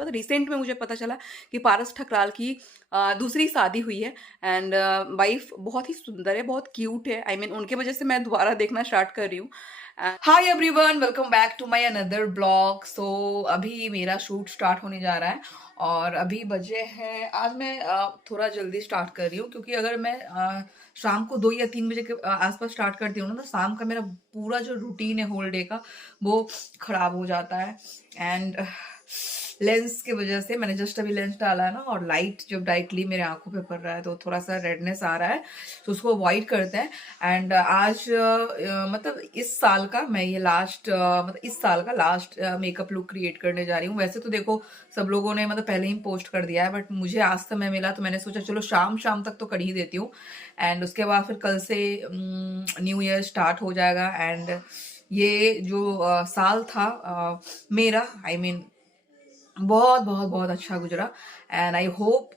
बाद रिसेंट में मुझे पता चला कि पारस ठकराल की दूसरी शादी हुई है एंड वाइफ बहुत ही सुंदर है, बहुत क्यूट है। आई मीन उनके वजह से मैं दोबारा देखना स्टार्ट कर रही हूँ। Hi everyone, welcome back to my another blog. So अभी मेरा शूट स्टार्ट होने जा रहा है और अभी बजे हैं, आज मैं थोड़ा जल्दी स्टार्ट कर रही हूँ क्योंकि अगर मैं शाम को 2 या 3 बजे के आसपास स्टार्ट करती हूँ ना, तो शाम का मेरा पूरा जो रूटीन है होल डे का वो खराब हो जाता है। एंड लेंस की वजह से, मैंने जस्ट अभी लेंस डाला है ना, और लाइट जब डायरेक्टली मेरे आंखों पे पड़ रहा है तो थोड़ा सा रेडनेस आ रहा है, तो उसको अवॉइड करते हैं। एंड आज मतलब इस साल का मैं ये लास्ट मतलब इस साल का लास्ट मेकअप लुक क्रिएट करने जा रही हूँ। वैसे तो देखो सब लोगों ने मतलब पहले ही पोस्ट कर दिया है, बट मुझे आज समय मिला तो मैंने सोचा चलो शाम शाम तक तो कर ही देती हूँ। एंड उसके बाद फिर कल से न्यू ईयर स्टार्ट हो जाएगा। एंड ये जो साल था मेरा, आई मीन बहुत बहुत बहुत अच्छा गुजरा। एंड आई होप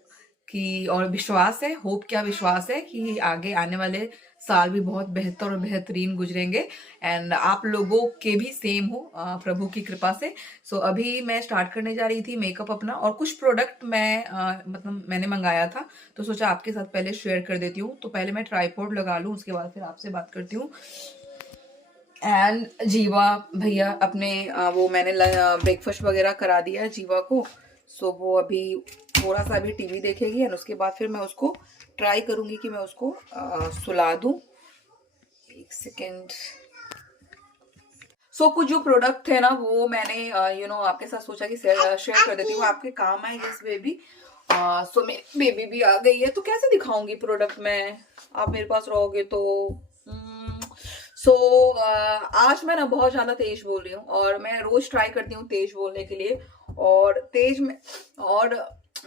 कि, और विश्वास है, होप क्या विश्वास है कि आगे आने वाले साल भी बहुत बेहतर और बेहतरीन गुजरेंगे एंड आप लोगों के भी सेम हो प्रभु की कृपा से। सो अभी मैं स्टार्ट करने जा रही थी मेकअप अपना, और कुछ प्रोडक्ट मैं मतलब मैंने मंगाया था तो सोचा आपके साथ पहले शेयर कर देती हूँ। तो पहले मैं ट्राइपॉड लगा लूँ, उसके बाद फिर आपसे बात करती हूँ। एंड जीवा भैया अपने वो मैंने ब्रेकफास्ट वगैरह करा दिया है जीवा को। सो वो अभी थोड़ा सा अभी टीवी देखेगी एंड उसके बाद फिर मैं उसको ट्राई करूंगी कि मैं उसको सुला दूं। एक सेकेंड। सो कुछ जो प्रोडक्ट थे ना वो मैंने आपके साथ सोचा कि शेयर कर देती हूँ, आपके काम आए। Yes baby. सो मेरी बेबी भी आ गई है, तो कैसे दिखाऊंगी प्रोडक्ट मैं, आप मेरे पास रहोगे तो। सो आज मैं ना बहुत ज्यादा तेज बोल रही हूँ और मैं रोज ट्राई करती हूँ तेज बोलने के लिए, और तेज में, और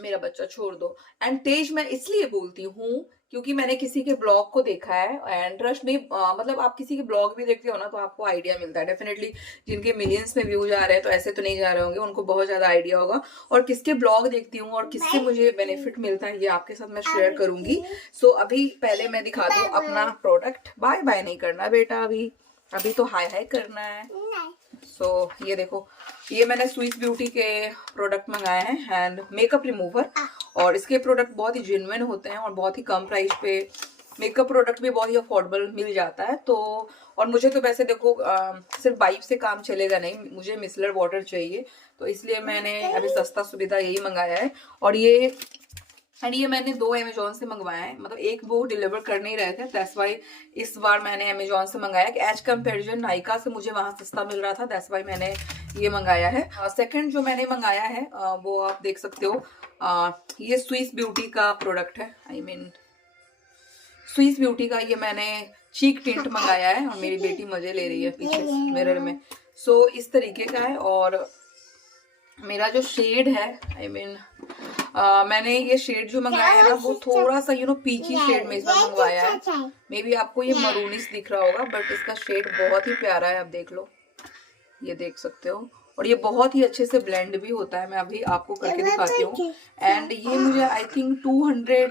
मेरा बच्चा छोड़ दो। एंड तेज मैं इसलिए बोलती हूँ क्योंकि मैंने किसी के ब्लॉग को देखा है एंड ट्रस्ट नहीं, मतलब आप किसी के ब्लॉग भी देखते हो ना तो आपको आइडिया मिलता है डेफिनेटली। जिनके मिलियंस में व्यूज आ रहे हैं तो ऐसे तो नहीं जा रहे होंगे, उनको बहुत ज्यादा आइडिया होगा। और किसके ब्लॉग देखती हूँ और किससे मुझे बेनिफिट मिलता है ये आपके साथ मैं शेयर करूंगी। सो अभी पहले मैं दिखा दूँ अपना प्रोडक्ट। बाय बाय नहीं करना बेटा, अभी अभी तो हाय हाय करना है। सो ये देखो, ये मैंने स्विस ब्यूटी के प्रोडक्ट मंगाए हैं एंड मेकअप रिमूवर, और इसके प्रोडक्ट बहुत ही जेन्युइन होते हैं और बहुत ही कम प्राइस पे मेकअप प्रोडक्ट भी बहुत ही अफोर्डेबल मिल जाता है। तो और मुझे तो वैसे देखो सिर्फ वाइप से काम चलेगा नहीं, मुझे मिसलर वाटर चाहिए, तो इसलिए मैंने अभी सस्ता सुविधा यही मंगाया है। और ये मैंने 2 अमेजोन से मंगवाया है, मतलब एक वो डिलीवर कर नहीं रहे थे, दैट्स वाई इस बार मैंने अमेजोन से मंगाया कि एज कंपेरिजन नायका से मुझे वहां सस्ता मिल रहा था, दैट्स वाई मैंने ये मंगाया है। सेकंड जो मैंने मंगाया है वो आप देख सकते हो, ये स्विस ब्यूटी का प्रोडक्ट है। आई मीन स्विस ब्यूटी का ये मैंने चीक टिंट मंगाया है और मेरी बेटी मजे ले रही है पीछे मिरर में। सो इस तरीके का है, और मेरा जो शेड है, आई मीन मैंने ये शेड जो मंगाया है ना वो थोड़ा सा पीची शेड में इस बार मंगवाया है। मे बी आपको ये मरूनिश दिख रहा होगा, बट इसका शेड बहुत ही प्यारा है, आप देख लो, ये देख सकते हो। और ये बहुत ही अच्छे से ब्लेंड भी होता है, मैं अभी आपको करके दिखाती हूँ। एंड ये मुझे आई थिंक 200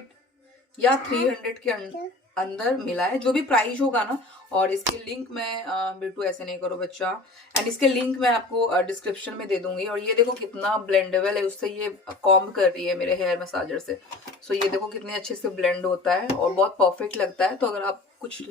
या 300 के अंदर मिला है, जो भी प्राइस होगा ना। और इसके लिंक मैं बिल्टू ऐसे नहीं करो बच्चा, एंड इसके लिंक मैं आपको डिस्क्रिप्शन में दे दूंगी। और ये देखो कितना ब्लेंडेबल है, उससे ये कॉम्ब कर रही है मेरे हेयर मसाजर से। सो ये देखो कितने अच्छे से ब्लेंड होता है और बहुत परफेक्ट लगता है। तो अगर आप कुछ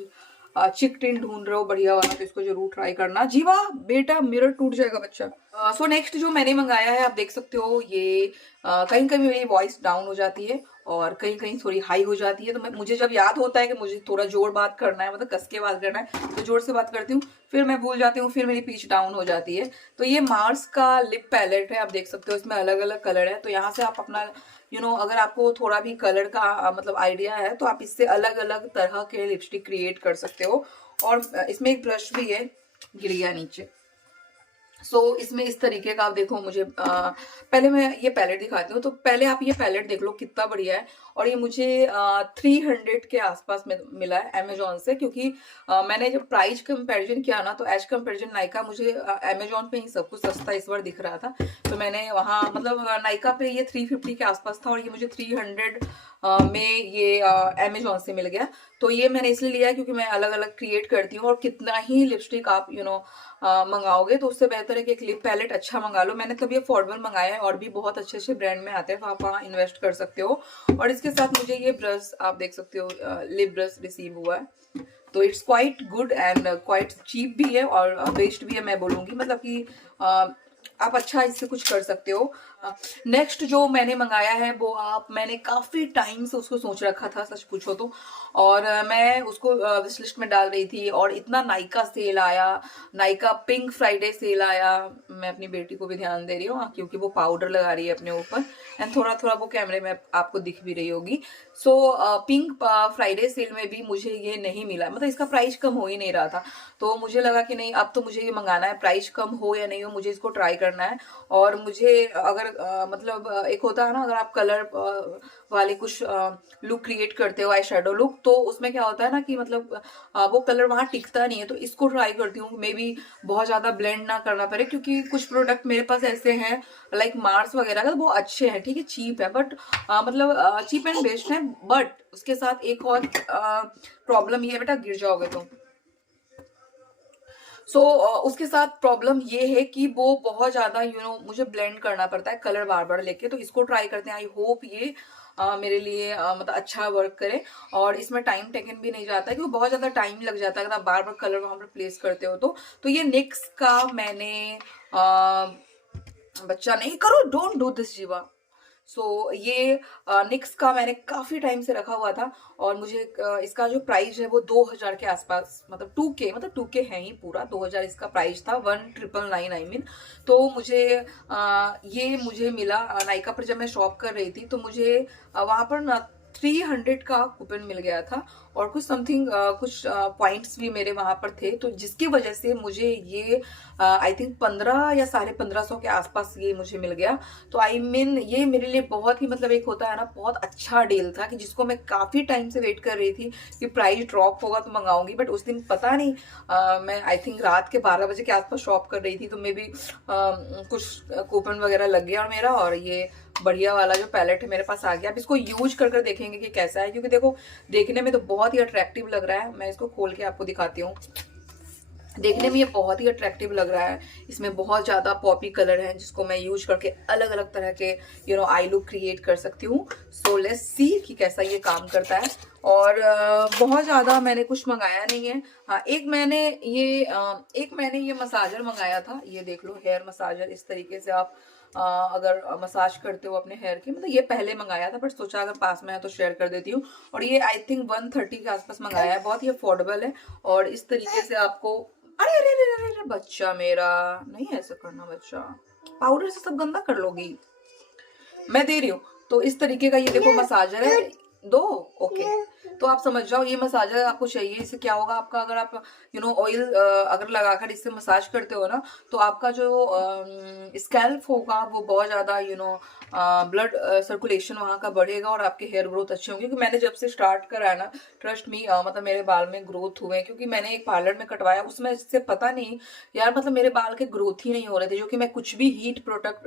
चिक टिन ढूंढ रहे हो बढ़िया वाला तो इसको जरूर ट्राई करना। जीवा बेटा मिरर टूट जाएगा बच्चा। सो नेक्स्ट जो मैंने मंगाया है आप देख सकते हो, ये कहीं कहीं मेरी वॉइस डाउन हो जाती है और कहीं कहीं थोड़ी हाई हो जाती है, तो मुझे जब याद होता है कि मुझे थोड़ा जोर बात करना है, मतलब कस के बात करना है, तो जोर से बात करती हूँ, फिर मैं भूल जाती हूँ, फिर मेरी पिच डाउन हो जाती है। तो ये मार्स का लिप पैलेट है, आप देख सकते हो, इसमें अलग अलग कलर है। तो यहाँ से आप अपना अगर आपको थोड़ा भी कलर का मतलब आइडिया है तो आप इससे अलग अलग तरह के लिपस्टिक क्रिएट कर सकते हो। और इसमें एक ब्रश भी है, गिर गया नीचे। सो इसमें इस तरीके का आप देखो, मुझे पहले मैं ये पैलेट दिखाती हूँ। तो पहले आप ये पैलेट देख लो कितना बढ़िया है, और ये मुझे 300 के आसपास में मिला है अमेजोन से, क्योंकि मैंने जब प्राइस कंपैरिजन किया ना तो एज कंपैरिजन नायका मुझे अमेजोन पे ही सब कुछ सस्ता इस बार दिख रहा था। तो मैंने वहाँ मतलब नायका पे ये 350 के आसपास था और ये मुझे 300 में ये अमेजोन से मिल गया। तो ये मैंने इसलिए लिया क्योंकि मैं अलग अलग क्रिएट करती हूँ, और कितना ही लिपस्टिक आप मंगाओगे तो उससे बेहतर है कि एक लिप पैलेट अच्छा मंगा लो। मैंने तभी अफोर्डेबल मंगाया है, और भी बहुत अच्छे अच्छे ब्रांड में आते हैं, तो आप वहाँ इन्वेस्ट कर सकते हो। और इसके साथ मुझे ये ब्रश आप देख सकते हो, लिप ब्रश रिसीव हुआ है, तो it's quite good and quite cheap भी है और बेस्ट भी है मैं बोलूँगी, मतलब कि आप अच्छा इससे कुछ कर सकते हो। नेक्स्ट जो मैंने मंगाया है वो मैंने काफ़ी टाइम से उसको सोच रखा था सच पूछो तो, और मैं उसको विश लिस्ट में डाल रही थी, और इतना नायका सेल आया, नायका पिंक फ्राइडे सेल आया। मैं अपनी बेटी को भी ध्यान दे रही हूँ क्योंकि वो पाउडर लगा रही है अपने ऊपर, एंड थोड़ा थोड़ा वो कैमरे में आपको दिख भी रही होगी। सो पिंक फ्राइडे सेल में भी मुझे ये नहीं मिला, मतलब इसका प्राइस कम हो ही नहीं रहा था, तो मुझे लगा कि नहीं अब तो मुझे ये मंगाना है, प्राइस कम हो या नहीं हो मुझे इसको ट्राई करना है। और मुझे अगर मतलब एक होता है ना, अगर आप कलर वाले कुछ लुक क्रिएट करते हो, आई शेडो लुक, तो उसमें क्या होता है ना कि मतलब वो कलर वहां टिकता नहीं है, तो इसको ट्राई करती हूँ, मे बी बहुत ज्यादा ब्लेंड ना करना पड़े, क्योंकि कुछ प्रोडक्ट मेरे पास ऐसे हैं लाइक मार्स वगैरह का, वो अच्छे हैं, ठीक है, चीप है, बट मतलब चीप एंड बेस्ट है, बट उसके साथ एक और प्रॉब्लम ये है, बेटा गिर जाओगे तो। उसके साथ प्रॉब्लम ये है कि वो बहुत ज्यादा मुझे ब्लेंड करना पड़ता है कलर बार बार लेके, तो इसको ट्राई करते हैं। आई होप ये मेरे लिए मतलब अच्छा वर्क करे, और इसमें टाइम टेकन भी नहीं जाता है, क्योंकि बहुत ज्यादा टाइम लग जाता है अगर आप बार बार कलर वहां पर प्लेस करते हो तो ये निक्स का मैंने बच्चा नहीं करो, डोंट डू दिस जीवा। ये निक्स का मैंने काफी टाइम से रखा हुआ था, और मुझे इसका जो प्राइस है वो 2000 के आसपास, मतलब 2K, मतलब 2K है ही पूरा, 2000 इसका प्राइस था, 1999 आई मीन। तो मुझे ये मुझे मिला नायका पर, जब मैं शॉप कर रही थी तो मुझे वहां पर ना 300 का कूपन मिल गया था, और कुछ समथिंग कुछ पॉइंट्स भी मेरे वहां पर थे, तो जिसकी वजह से मुझे ये आई थिंक 15 या 1550 के आसपास ये मुझे मिल गया। तो आई मीन ये मेरे लिए बहुत ही, मतलब एक होता है ना, बहुत अच्छा डील था, कि जिसको मैं काफी टाइम से वेट कर रही थी कि प्राइस ड्रॉप होगा तो मंगाऊंगी, बट उस दिन पता नहीं मैं आई थिंक रात के 12 बजे के आसपास शॉप कर रही थी, तो मे बी कुछ कूपन वगैरह लग गया और मेरा, और ये बढ़िया वाला जो पैलेट है मेरे पास आ गया। अब इसको यूज कर देखेंगे कि कैसा है, क्योंकि देखो देखने में तो बहुत ही अट्रैक्टिव लग रहा है। मैं इसको खोल के आपको दिखाती हूँ, देखने में ये बहुत ही अट्रैक्टिव लग रहा है। इसमें बहुत ज्यादा पॉपी कलर है, जिसको मैं यूज करके अलग अलग तरह के आई लुक क्रिएट कर सकती हूँ। सो लेट्स सी कि कैसा ये काम करता है। और बहुत ज्यादा मैंने कुछ मंगाया नहीं है। हाँ, एक मैंने ये मसाजर मंगाया था, ये देख लो, हेयर मसाजर। इस तरीके से आप अगर मसाज करते हो अपने हेयर की, मतलब ये पहले मंगाया था, बट सोचा अगर पास में है तो शेयर कर देती हूँ। और ये आई थिंक 130 के आसपास मंगाया है, बहुत ही अफोर्डेबल है। और इस तरीके से आपको, अरे अरे अरे अरे अरे, बच्चा मेरा, नहीं ऐसा करना बच्चा, पाउडर से सब गंदा कर लोगी। मैं दे रही हूँ। तो इस तरीके का ये देखो मसाजर है, दो, ओके। तो आप समझ जाओ ये मसाजर आपको चाहिए। इससे क्या होगा आपका, अगर आप ऑयल अगर लगाकर इससे मसाज करते हो ना, तो आपका जो स्कैल्प होगा वो बहुत ज्यादा ब्लड सर्कुलेशन वहां का बढ़ेगा, और आपके हेयर ग्रोथ अच्छे होंगे। क्योंकि मैंने जब से स्टार्ट करा है ना, ट्रस्ट मी, मतलब मेरे बाल में ग्रोथ हुए, क्योंकि मैंने एक पार्लर में कटवाया, उसमें इससे पता नहीं यार, मतलब मेरे बाल के ग्रोथ ही नहीं हो रहे थे, जो कि मैं कुछ भी हीट प्रोडक्ट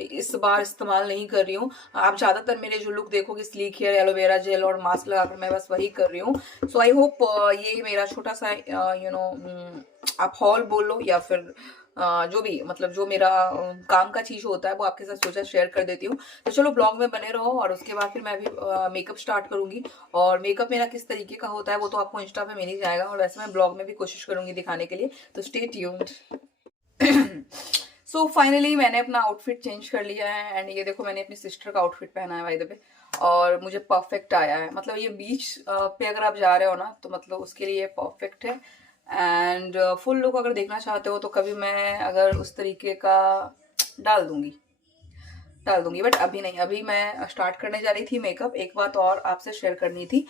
इस बार इस्तेमाल नहीं कर रही हूँ। आप ज्यादातर मेरे जो लुक देखोगे, स्लीक हेयर, एलोवेरा जेल और मास्क लगाकर मैं बस वही कर रही हूँ। सो आई होप ये मेरा छोटा सा आप हॉल बोल लो, या फिर जो भी, मतलब जो मेरा काम का चीज होता है वो आपके साथ सोचा शेयर कर देती हूँ। तो चलो ब्लॉग में बने रहो, और उसके बाद फिर मैं भी मेकअप स्टार्ट करूंगी। और मेकअप मेरा किस तरीके का होता है वो तो आपको इंस्टा पे मिल ही जाएगा, और वैसे मैं ब्लॉग में भी कोशिश करूंगी दिखाने के लिए, तो स्टे ट्यून्ड। सो फाइनली मैंने अपना आउटफिट चेंज कर लिया है, एंड ये देखो मैंने अपनी सिस्टर का आउटफिट पहना है बाय द वे, और मुझे परफेक्ट आया है। मतलब ये बीच पे अगर आप जा रहे हो ना, तो मतलब उसके लिए परफेक्ट है। एंड फुल लुक अगर देखना चाहते हो तो कभी मैं अगर उस तरीके का डाल दूंगी, बट अभी नहीं। अभी मैं स्टार्ट करने जा रही थी मेकअप। एक बात और आपसे शेयर करनी थी,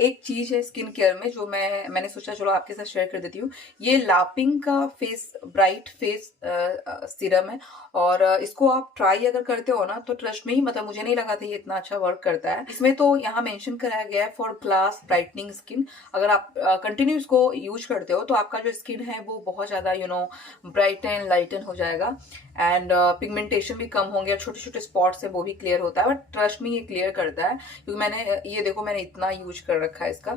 एक चीज है स्किन केयर में जो मैंने सोचा चलो आपके साथ शेयर कर देती हूँ। ये लापिंग का फेस ब्राइट फेस सीरम है, और इसको आप ट्राई अगर करते हो ना, तो ट्रस्ट में ही, मतलब मुझे नहीं लगा था ये इतना अच्छा वर्क करता है। इसमें तो यहाँ मेंशन कराया गया है फॉर ग्लास ब्राइटनिंग स्किन। अगर आप कंटिन्यू इसको यूज करते हो तो आपका जो स्किन है वो बहुत ज्यादा ब्राइटन लाइटन हो जाएगा, एंड पिगमेंटेशन भी कम होंगे, छोटे छोटे स्पॉट्स है वो भी क्लियर होता है। बट ट्रस्ट में ये क्लियर करता है, क्योंकि मैंने ये देखो मैंने इतना यूज कर रखा है इसका,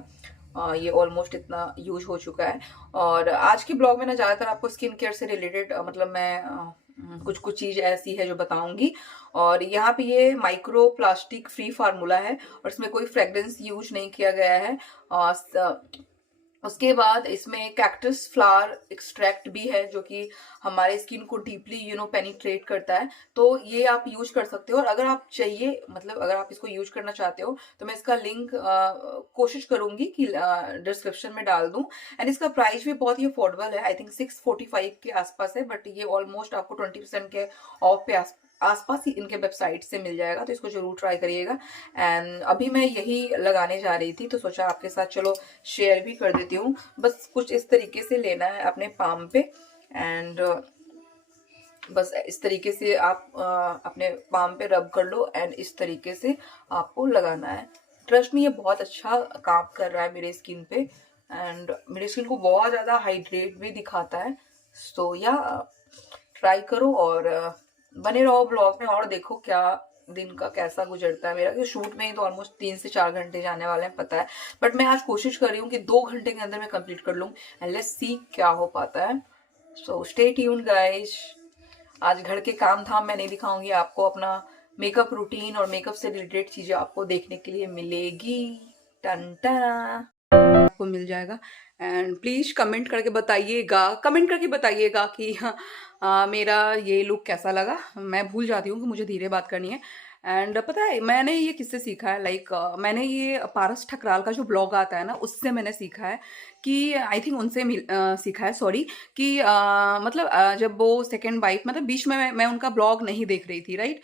ये ऑलमोस्ट इतना यूज हो चुका है। और आज के ब्लॉग में ना ज़्यादातर आपको स्किन केयर से रिलेटेड मतलब मैं कुछ कुछ चीज़ ऐसी है जो बताऊंगी। और यहाँ पे ये माइक्रो प्लास्टिक फ्री फार्मूला है और इसमें कोई फ्रेग्रेंस यूज नहीं किया गया है। उसके बाद इसमें कैक्टस फ्लावर एक्सट्रैक्ट भी है जो कि हमारे स्किन को डीपली पेनिट्रेट करता है। तो ये आप यूज कर सकते हो। और अगर आप चाहिए मतलब अगर आप इसको यूज करना चाहते हो तो मैं इसका लिंक कोशिश करूंगी कि डिस्क्रिप्शन में डाल दूं। एंड इसका प्राइस भी बहुत ही अफोर्डेबल है, आई थिंक 645 के आसपास है, बट ये ऑलमोस्ट आपको 20% के ऑफ पे आसपास ही इनके वेबसाइट से मिल जाएगा। तो इसको जरूर ट्राई करिएगा। एंड अभी मैं यही लगाने जा रही थी तो सोचा आपके साथ चलो शेयर भी कर देती हूँ। बस कुछ इस तरीके से लेना है अपने पाम पे एंड बस इस तरीके से आप अपने पाम पे रब कर लो एंड इस तरीके से आपको लगाना है। ट्रस्ट में ये बहुत अच्छा काम कर रहा है मेरे स्किन पे एंड मेरे स्किन को बहुत ज़्यादा हाइड्रेट भी दिखाता है। सो या ट्राई करो और बने रहो ब्लॉग में और देखो क्या दिन का कैसा गुजरता है मेरा। कि शूट में ही तो ऑलमोस्ट 3 से 4 घंटे जाने वाले हैं पता है, बट मैं आज कोशिश कर रही हूँ कि 2 घंटे के अंदर मैं कंप्लीट कर लूँ एंड लेट्स सी क्या हो पाता है। So stay tuned guys. आज घर के काम धाम मैं नहीं दिखाऊंगी आपको, अपना मेकअप रूटीन और मेकअप से रिलेटेड चीजें आपको देखने के लिए मिलेगी। टन टन आपको मिल जाएगा। एंड प्लीज कमेंट करके बताइएगा कि मेरा ये लुक कैसा लगा। मैं भूल जाती हूँ कि मुझे धीरे बात करनी है। एंड पता है मैंने ये किससे सीखा है, लाइक मैंने ये पारस ठकराल का जो ब्लॉग आता है ना उससे मैंने सीखा है कि आई थिंक उनसे सीखा है, सॉरी, कि मतलब जब वो सेकंड वाइफ मतलब बीच में मैं उनका ब्लॉग नहीं देख रही थी, राइट।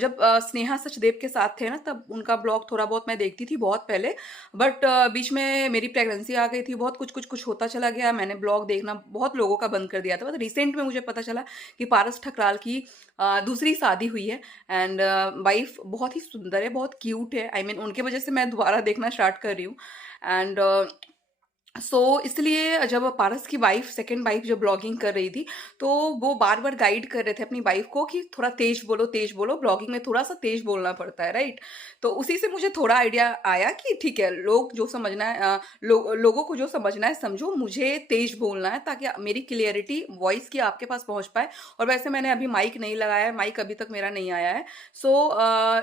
जब स्नेहा सचदेव के साथ थे ना तब उनका ब्लॉग थोड़ा बहुत मैं देखती थी बहुत पहले, बट बीच में मेरी प्रेगनेंसी आ गई थी, बहुत कुछ होता चला गया, मैंने ब्लॉग देखना बहुत लोगों का बंद कर दिया था। बट रिसेंट में मुझे पता चला कि पारस ठकराल की दूसरी शादी हुई है एंड वाइफ बहुत ही सुंदर है, बहुत क्यूट है। आई मीन उनके वजह से मैं दोबारा देखना स्टार्ट कर रही हूँ। एंड इसलिए जब पारस की वाइफ सेकंड वाइफ जब ब्लॉगिंग कर रही थी तो वो बार बार गाइड कर रहे थे अपनी वाइफ को कि थोड़ा तेज बोलो, ब्लॉगिंग में थोड़ा सा तेज बोलना पड़ता है, राइट। तो उसी से मुझे थोड़ा आइडिया आया कि ठीक है, लोग जो समझना है लोगों को जो समझना है समझो, मुझे तेज बोलना है ताकि मेरी क्लियरिटी वॉइस की आपके पास पहुंच पाए। और वैसे मैंने अभी माइक नहीं लगाया है, माइक अभी तक मेरा नहीं आया है।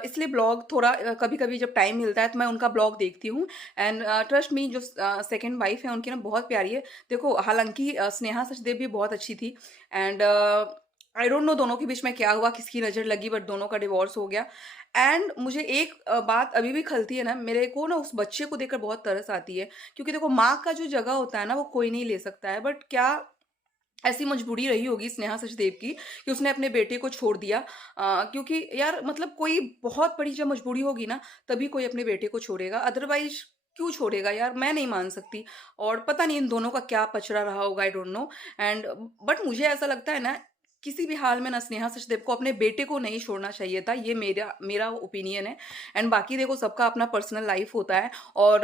इसलिए ब्लॉग थोड़ा कभी कभी जब टाइम मिलता है तो मैं उनका ब्लॉग देखती हूँ। एंड ट्रस्ट मी जो सेकंड वाइफ है उनकी ना बहुत प्यारी है। देखो हालांकि स्नेहा सचदेव भी बहुत अच्छी थी एंड आई डोंट नो दोनों के बीच में क्या हुआ, किसकी नजर लगी, बट दोनों का डिवोर्स हो गया। एंड मुझे एक बात अभी भी खलती है ना, मेरे को ना उस बच्चे को देखकर बहुत तरस आती है। क्योंकि देखो माँ का जो जगह होता है ना वो कोई नहीं ले सकता है, बट क्या ऐसी मजबूरी रही होगी स्नेहा सचदेव की कि उसने अपने बेटे को छोड़ दिया। क्योंकि यार मतलब कोई बहुत बड़ी जब मजबूरी होगी ना तभी कोई अपने बेटे को छोड़ेगा, अदरवाइज क्यों छोड़ेगा यार, मैं नहीं मान सकती। और पता नहीं इन दोनों का क्या पचड़ा रहा होगा, I don't know. And but मुझे ऐसा लगता है ना किसी भी हाल में ना स्नेहा सचदेव को अपने बेटे को नहीं छोड़ना चाहिए था, ये मेरा मेरा ओपिनियन है। एंड बाकी देखो सबका अपना पर्सनल लाइफ होता है। और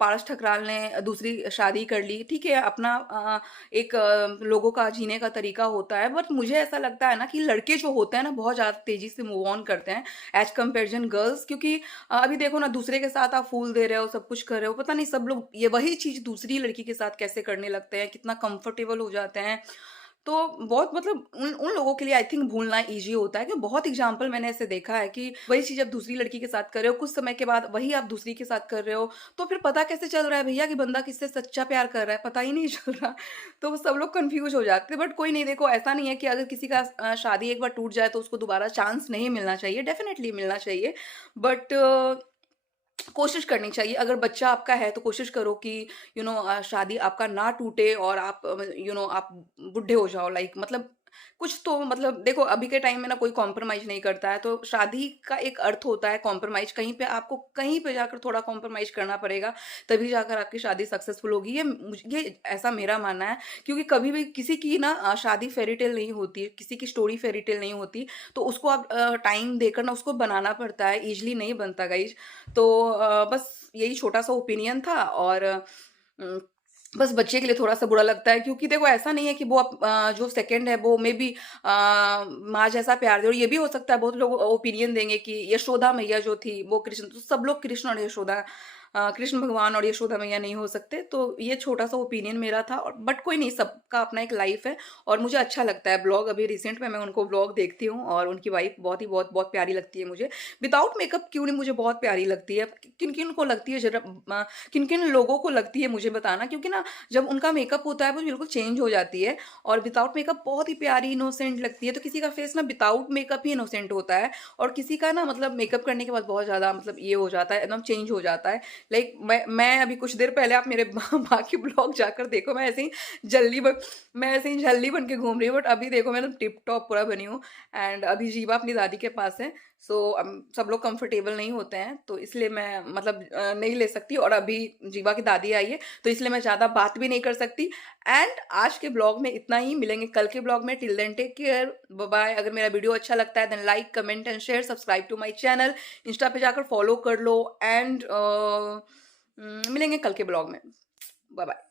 पारस ठकराल ने दूसरी शादी कर ली, ठीक है, अपना एक लोगों का जीने का तरीका होता है। बट मुझे ऐसा लगता है ना कि लड़के जो होते हैं ना बहुत ज़्यादा तेजी से मूव ऑन करते हैं एज कंपेरिजन गर्ल्स। क्योंकि अभी देखो ना दूसरे के साथ आप फूल दे रहे हो, सब कुछ कर रहे हो, पता नहीं सब लोग ये वही चीज़ दूसरी लड़की के साथ कैसे करने लगते हैं, कितना कंफर्टेबल हो जाते हैं। तो बहुत मतलब उन उन लोगों के लिए आई थिंक भूलना ईज़ी होता है। कि बहुत एग्ज़ाम्पल मैंने ऐसे देखा है कि वही चीज़ आप दूसरी लड़की के साथ कर रहे हो, कुछ समय के बाद वही आप दूसरी के साथ कर रहे हो, तो फिर पता कैसे चल रहा है भैया कि बंदा किससे सच्चा प्यार कर रहा है, पता ही नहीं चल रहा। तो सब लोग कन्फ्यूज़ हो जाते हैं। बट कोई नहीं, देखो ऐसा नहीं है कि अगर किसी का शादी एक बार टूट जाए तो उसको दोबारा चांस नहीं मिलना चाहिए, डेफ़िनेटली मिलना चाहिए। बट कोशिश करनी चाहिए। अगर बच्चा आपका है तो कोशिश करो कि शादी आपका ना टूटे और आप आप बूढ़े हो जाओ, लाइक मतलब कुछ तो मतलब देखो अभी के टाइम में ना कोई कॉम्प्रोमाइज़ नहीं करता है, तो शादी का एक अर्थ होता है कॉम्प्रोमाइज़। कहीं पे आपको कहीं पे जाकर थोड़ा कॉम्प्रोमाइज़ करना पड़ेगा, तभी जाकर आपकी शादी सक्सेसफुल होगी। ये ऐसा मेरा मानना है। क्योंकि कभी भी किसी की ना शादी फेयरी टेल नहीं होती है, किसी की स्टोरी फेयरी टेल नहीं होती। तो उसको आप टाइम देकर ना उसको बनाना पड़ता है, ईज़िली नहीं बनता गाइज़। तो बस यही छोटा-सा ओपिनियन था। और उम, बस बच्चे के लिए थोड़ा-सा बुरा लगता है क्योंकि देखो ऐसा नहीं है कि वो जो सेकंड है वो मेबी माँ जैसा प्यार दे। और ये भी हो सकता है बहुत लोग ओपिनियन देंगे कि यशोदा मैया जो थी वो कृष्ण, तो सब लोग कृष्ण और यशोदा कृष्ण भगवान और यशोदा मैया नहीं हो सकते। तो ये छोटा सा ओपिनियन मेरा था, और बट कोई नहीं, सबका अपना एक लाइफ है और मुझे अच्छा लगता है ब्लॉग। अभी रिसेंट में मैं उनको ब्लॉग देखती हूँ और उनकी वाइफ बहुत ही बहुत बहुत प्यारी लगती है मुझे। विदाउट मेकअप क्यों नहीं, मुझे बहुत प्यारी लगती है। किन किन को लगती है जरा, किन किन लोगों को लगती है मुझे बताना, क्योंकि ना जब उनका मेकअप होता है वो बिल्कुल चेंज हो जाती है और विदाउट मेकअप बहुत ही प्यारी इनोसेंट लगती है। तो किसी का फेस ना विदाउट मेकअप ही इनोसेंट होता है और किसी का ना मतलब मेकअप करने के बाद बहुत ज़्यादा मतलब ये हो जाता है, एकदम चेंज हो जाता है। लाइक मैं अभी कुछ देर पहले, आप मेरे बाकी ब्लॉग जाकर देखो, मैं ऐसे ही मैं ऐसे ही झल्ली बन के घूम रही हूँ, बट अभी देखो मैं एकदम टिप टॉप पूरा बनी हूँ। एंड अभी जीवा अपनी दादी के पास है। सो सब लोग कंफर्टेबल नहीं होते हैं, तो इसलिए मैं मतलब नहीं ले सकती, और अभी जीवा की दादी आई है तो इसलिए मैं ज़्यादा बात भी नहीं कर सकती। एंड आज के ब्लॉग में इतना ही, मिलेंगे कल के ब्लॉग में। Till then take care, bye bye. अगर मेरा वीडियो अच्छा लगता है then like comment and share, subscribe to my channel, insta पे जाकर फॉलो कर लो। एंड मिलेंगे कल के ब्लॉग में। Bye bye.